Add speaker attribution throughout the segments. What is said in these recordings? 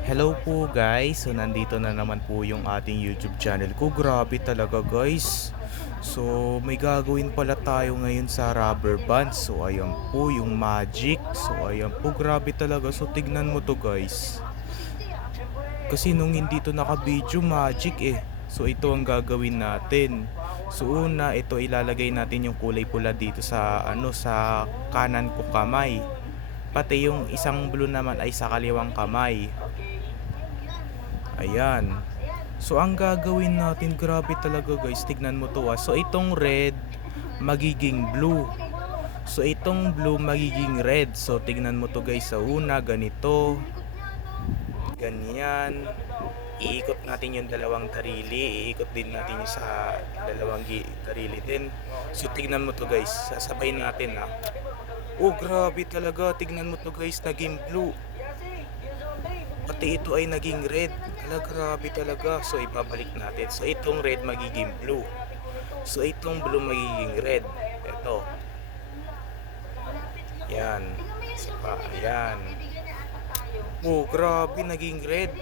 Speaker 1: Hello po guys, so nandito na naman po yung ating YouTube channel ko. Grabe talaga guys. So may gagawin pala tayo ngayon sa rubber band. So ayan po yung magic. So ayan po, grabe talaga. So tignan mo to guys. Kasi nung hindi to naka-video, magic eh. So ito ang gagawin natin. So una, ito ilalagay natin yung kulay pula dito sa ano sa kanan ko kamay. Pati yung isang blue naman ay sa kaliwang kamay. Ayan. So ang gagawin natin, grabe talaga guys. Tignan mo to ah. So itong red magiging blue. So itong blue magiging red. So tignan mo to guys sa una ganito. Ganyan. Iikot natin yung dalawang tarili. Iikot din natin yung sa dalawang tarili din. So tignan mo to guys. Sasabay natin ah. Oh grabe talaga. Tignan mo to guys. Naging blue. Pati ito ay naging red. Ala, grabe talaga. So, ibabalik natin. So, itong red magiging blue. So, itong blue magiging red. Ito. Yan. Isa pa. Ayan. Oh, grabe. Naging red.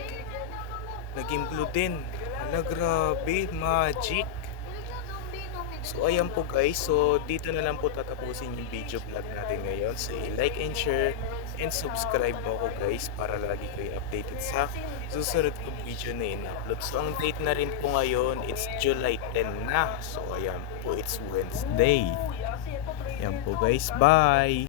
Speaker 1: Naging blue din. Ala, grabe. Magic. So, ayan po guys. So, dito na lang po tatapusin yung video vlog natin ngayon. So, like and share and subscribe mo ako guys para lagi kayo updated sa susunod kong video na in-upload. So, ang date na rin po ngayon, it's July 10 na. So, ayan po, it's Wednesday. Ayan po guys, bye!